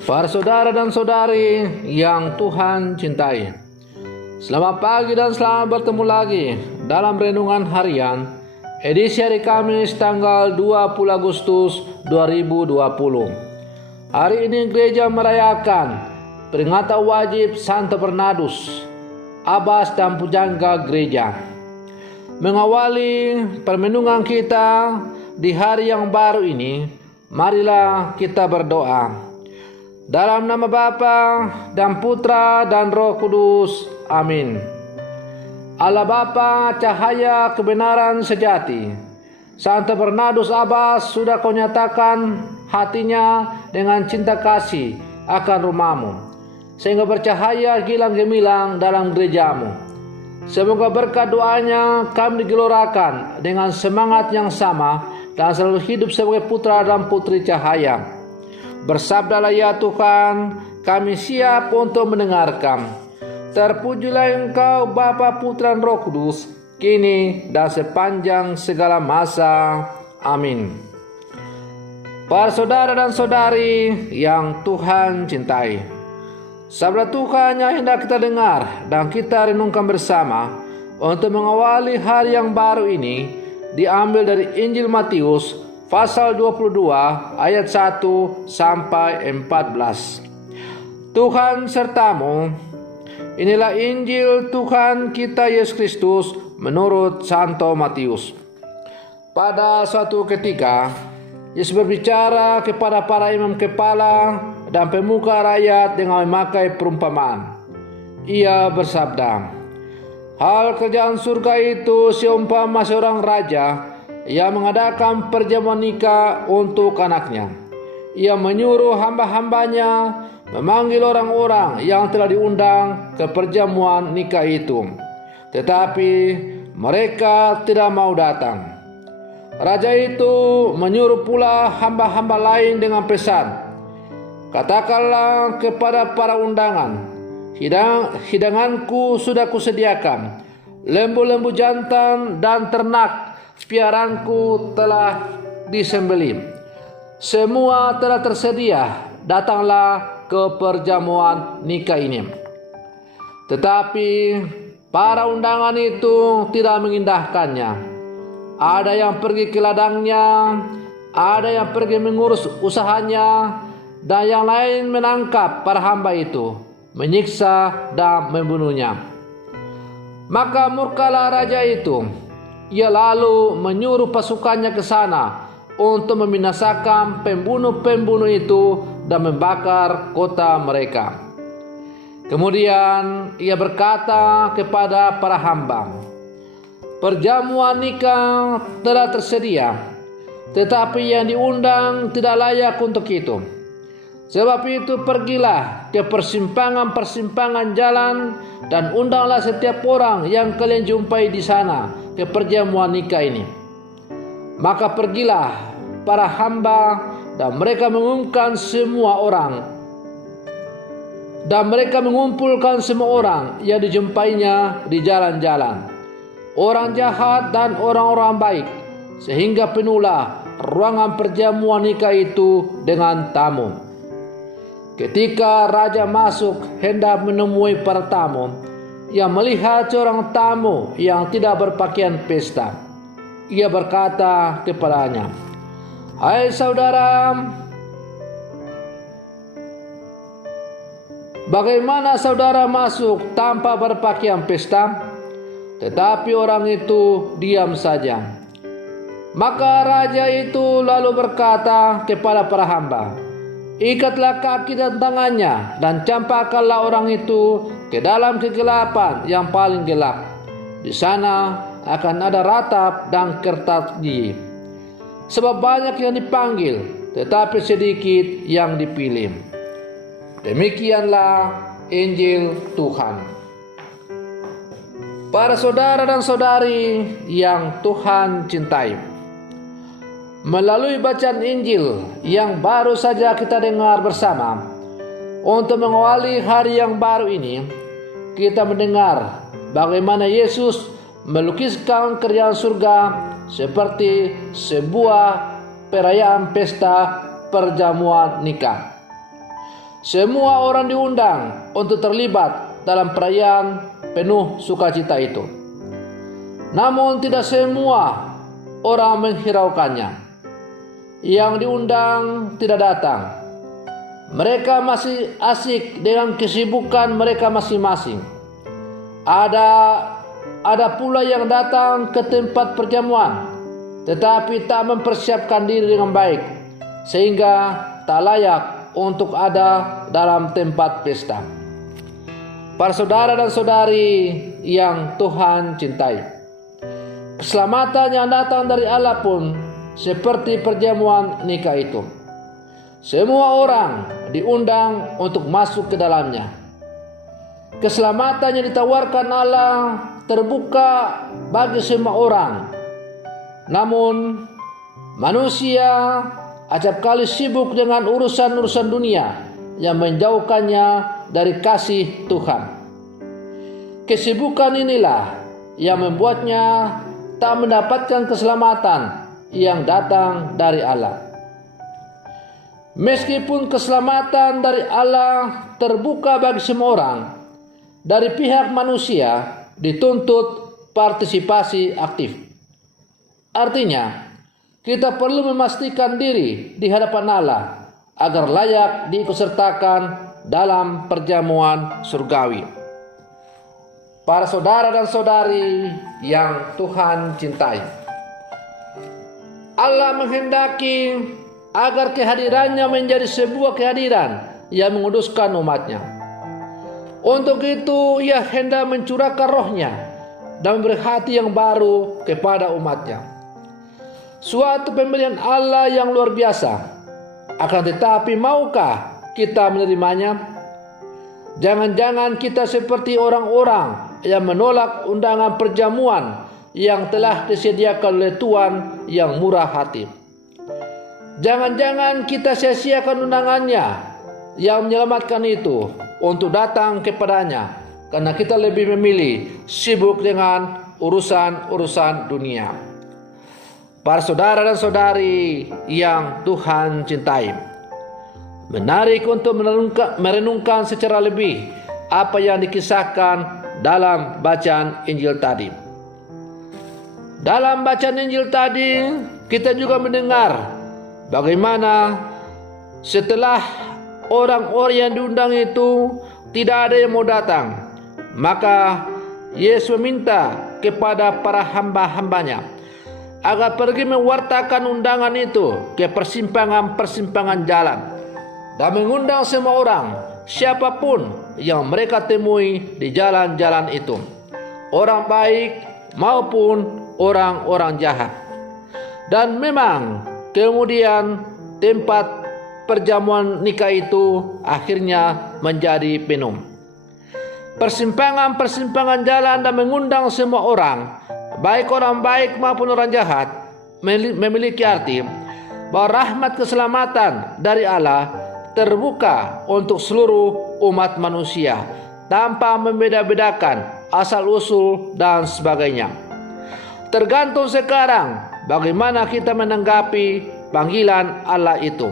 Para saudara dan saudari yang Tuhan cintai, selamat pagi dan selamat bertemu lagi dalam renungan harian edisi hari Kamis tanggal 20 Agustus 2020. Hari ini gereja merayakan peringatan wajib Santo Bernardus, Abbas dan pujangga gereja. Mengawali permenungan kita di hari yang baru ini, marilah kita berdoa. Dalam nama Bapa dan Putra dan Roh Kudus. Amin. Allah Bapa, cahaya kebenaran sejati, Santo Bernardus Abbas sudah kau nyatakan hatinya dengan cinta kasih akan rumahmu, sehingga bercahaya gilang gemilang dalam gerejamu. Semoga berkat doanya kami digelorakan dengan semangat yang sama dan selalu hidup sebagai putra dan putri cahaya. Bersabdalah ya Tuhan, kami siap untuk mendengarkan. Terpujilah Engkau Bapa, Putra dan Roh Kudus, kini dan sepanjang segala masa. Amin. Para saudara dan saudari yang Tuhan cintai, sabda Tuhan yang hendak kita dengar dan kita renungkan bersama untuk mengawali hari yang baru ini diambil dari Injil Matius pasal 22 ayat 1 sampai 14. Tuhan sertamu. Inilah Injil Tuhan kita Yesus Kristus menurut Santo Matius. Pada suatu ketika, Yesus berbicara kepada para imam kepala dan pemuka rakyat dengan memakai perumpamaan. Ia bersabda, hal kerajaan surga itu seumpama seorang raja ia mengadakan perjamuan nikah untuk anaknya. Ia menyuruh hamba-hambanya memanggil orang-orang yang telah diundang ke perjamuan nikah itu, tetapi mereka tidak mau datang. Raja itu menyuruh pula hamba-hamba lain dengan pesan, katakanlah kepada para undangan, hidanganku sudah kusediakan, lembu-lembu jantan dan ternak piaranku telah disembelih. Semua telah tersedia, datanglah ke perjamuan nikah ini. Tetapi para undangan itu tidak mengindahkannya. Ada yang pergi ke ladangnya, ada yang pergi mengurus usahanya, dan yang lain menangkap para hamba itu, menyiksa dan membunuhnya. Maka murkalah raja itu. Ia lalu menyuruh pasukannya ke sana untuk membinasakan pembunuh-pembunuh itu dan membakar kota mereka. Kemudian ia berkata kepada para hamba, perjamuan nikah telah tersedia, tetapi yang diundang tidak layak untuk itu. Sebab itu pergilah ke persimpangan-persimpangan jalan dan undanglah setiap orang yang kalian jumpai di sana ke perjamuan nikah ini. Maka pergilah para hamba dan mereka mengumpulkan semua orang yang dijumpainya di jalan-jalan, orang jahat dan orang-orang baik, sehingga penuhlah ruangan perjamuan nikah itu dengan tamu. Ketika raja masuk hendak menemui para tamu, ia melihat seorang tamu yang tidak berpakaian pesta. Ia berkata kepadanya, hai saudara, bagaimana saudara masuk tanpa berpakaian pesta? Tetapi orang itu diam saja. Maka raja itu lalu berkata kepada para hamba, ikatlah kaki dan tangannya dan campakkanlah orang itu ke dalam kegelapan yang paling gelap. Di sana akan ada ratap dan kertas gigi. Sebab banyak yang dipanggil, tetapi sedikit yang dipilih. Demikianlah Injil Tuhan. Para saudara dan saudari yang Tuhan cintai, melalui bacaan Injil yang baru saja kita dengar bersama, untuk mengawali hari yang baru ini, kita mendengar bagaimana Yesus melukiskan kerajaan surga seperti sebuah perayaan pesta perjamuan nikah. Semua orang diundang untuk terlibat dalam perayaan penuh sukacita itu. Namun tidak semua orang menghiraukannya. Yang diundang tidak datang. Mereka masih asik dengan kesibukan mereka masing-masing. Ada pula yang datang ke tempat perjamuan, tetapi tak mempersiapkan diri dengan baik, sehingga tak layak untuk ada dalam tempat pesta. Para saudara dan saudari yang Tuhan cintai, keselamatan yang datang dari Allah pun seperti perjamuan nikah itu. Semua orang diundang untuk masuk ke dalamnya. Keselamatan yang ditawarkan Allah terbuka bagi semua orang. Namun manusia acap kali sibuk dengan urusan-urusan dunia yang menjauhkannya dari kasih Tuhan. Kesibukan inilah yang membuatnya tak mendapatkan keselamatan yang datang dari Allah. Meskipun keselamatan dari Allah terbuka bagi semua orang, dari pihak manusia dituntut partisipasi aktif. Artinya, kita perlu memastikan diri di hadapan Allah agar layak diikutsertakan dalam perjamuan surgawi. Para saudara dan saudari yang Tuhan cintai, Allah menghendaki agar kehadirannya menjadi sebuah kehadiran yang menguduskan umatnya. Untuk itu ia hendak mencurahkan rohnya dan memberi hati yang baru kepada umatnya. Suatu pemberian Allah yang luar biasa. Akan tetapi maukah kita menerimanya? Jangan-jangan kita seperti orang-orang yang menolak undangan perjamuan yang telah disediakan oleh Tuhan yang murah hati. Jangan-jangan kita sia-siakan undangannya yang menyelamatkan itu untuk datang kepadanya, karena kita lebih memilih sibuk dengan urusan-urusan dunia. Para saudara dan saudari yang Tuhan cintai, menarik untuk merenungkan secara lebih apa yang dikisahkan dalam bacaan Injil tadi. Dalam bacaan Injil tadi kita juga mendengar bagaimana setelah orang-orang yang diundang itu tidak ada yang mau datang, maka Yesus meminta kepada para hamba-hambanya agar pergi mewartakan undangan itu ke persimpangan-persimpangan jalan dan mengundang semua orang, siapapun yang mereka temui di jalan-jalan itu, orang baik maupun orang-orang jahat. Dan memang kemudian tempat perjamuan nikah itu akhirnya menjadi penuh. Persimpangan-persimpangan jalan dan mengundang semua orang, baik orang baik maupun orang jahat, memiliki arti bahwa rahmat keselamatan dari Allah terbuka untuk seluruh umat manusia tanpa membeda-bedakan asal-usul dan sebagainya. Tergantung sekarang bagaimana kita menanggapi panggilan Allah itu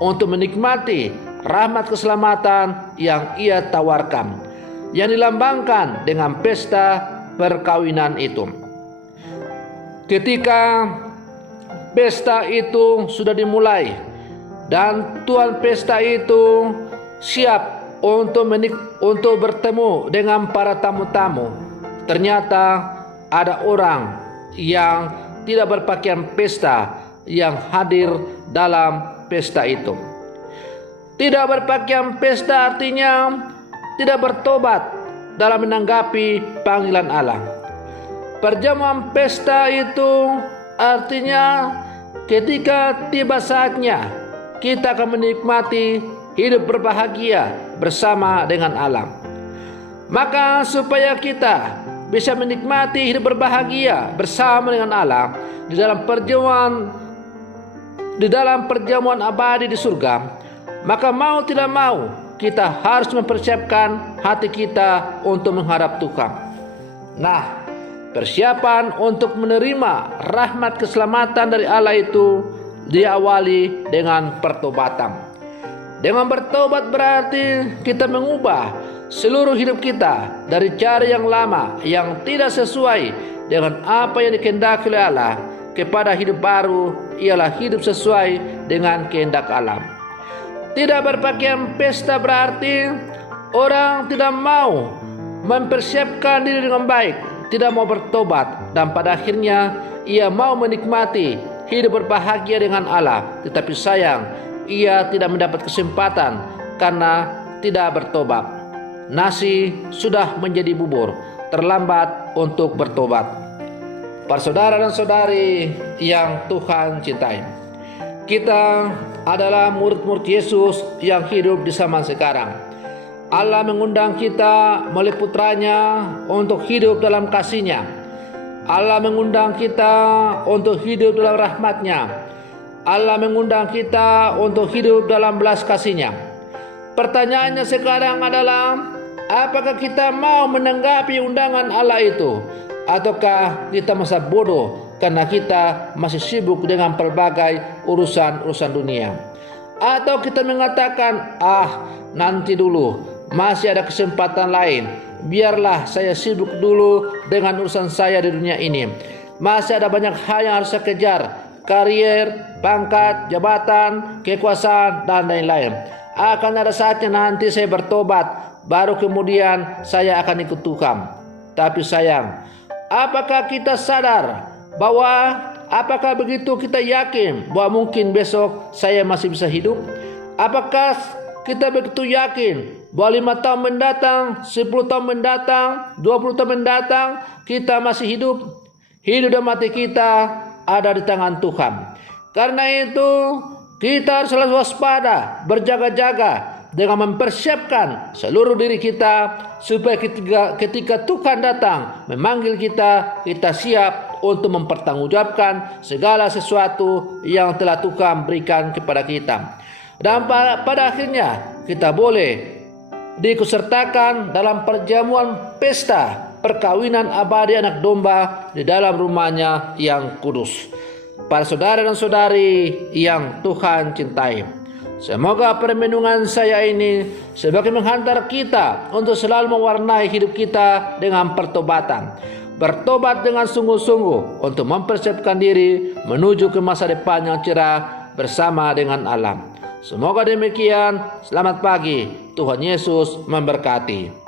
untuk menikmati rahmat keselamatan yang Ia tawarkan, yang dilambangkan dengan pesta perkawinan itu. Ketika pesta itu sudah dimulai dan tuan pesta itu siap untuk bertemu dengan para tamu-tamu, ternyata ada orang yang tidak berpakaian pesta yang hadir dalam pesta itu. Tidak berpakaian pesta artinya tidak bertobat dalam menanggapi panggilan Allah. Perjamuan pesta itu artinya ketika tiba saatnya kita akan menikmati hidup berbahagia bersama dengan Allah. Maka supaya kita bisa menikmati hidup berbahagia bersama dengan Allah di dalam perjamuan abadi di surga, maka mau tidak mau kita harus mempersiapkan hati kita untuk menghadap Tuhan. Nah, persiapan untuk menerima rahmat keselamatan dari Allah itu diawali dengan pertobatan. Dengan bertobat berarti kita mengubah seluruh hidup kita dari cara yang lama yang tidak sesuai dengan apa yang dikehendaki oleh Allah kepada hidup baru, ialah hidup sesuai dengan kehendak Allah. Tidak berpakaian pesta berarti orang tidak mau mempersiapkan diri dengan baik, tidak mau bertobat, dan pada akhirnya ia mau menikmati hidup berbahagia dengan Allah, tetapi sayang ia tidak mendapat kesempatan karena tidak bertobat. Nasi sudah menjadi bubur, terlambat untuk bertobat. Para saudara dan saudari yang Tuhan cintai, kita adalah murid-murid Yesus yang hidup di zaman sekarang. Allah mengundang kita melalui putranya untuk hidup dalam kasih-Nya. Allah mengundang kita untuk hidup dalam rahmat-Nya. Allah mengundang kita untuk hidup dalam belas kasih-Nya. Pertanyaannya sekarang adalah, apakah kita mau menanggapi undangan Allah itu? Ataukah kita masa bodoh karena kita masih sibuk dengan pelbagai urusan-urusan dunia? Atau kita mengatakan, nanti dulu, masih ada kesempatan lain. Biarlah saya sibuk dulu dengan urusan saya di dunia ini. Masih ada banyak hal yang harus saya kejar. Karier, pangkat, jabatan, kekuasaan, dan lain-lain. Akan ada saatnya nanti saya bertobat, baru kemudian saya akan ikut Tuhan. Tapi sayang, apakah kita sadar bahwa apakah begitu kita yakin bahwa mungkin besok saya masih bisa hidup? Apakah kita begitu yakin bahwa 5 tahun mendatang, 10 tahun mendatang, 20 tahun mendatang kita masih hidup? Hidup dan mati kita ada di tangan Tuhan. Karena itu kita harus selalu waspada, berjaga-jaga dengan mempersiapkan seluruh diri kita supaya ketika Tuhan datang memanggil kita, kita siap untuk mempertanggungjawabkan segala sesuatu yang telah Tuhan berikan kepada kita. Dan pada akhirnya kita boleh diikutsertakan dalam perjamuan pesta perkawinan abadi anak domba di dalam rumahnya yang kudus. Para saudara dan saudari yang Tuhan cintai, semoga permenungan saya ini sebagai menghantar kita untuk selalu mewarnai hidup kita dengan pertobatan. Bertobat dengan sungguh-sungguh untuk mempersiapkan diri menuju ke masa depan yang cerah bersama dengan Allah. Semoga demikian. Selamat pagi. Tuhan Yesus memberkati.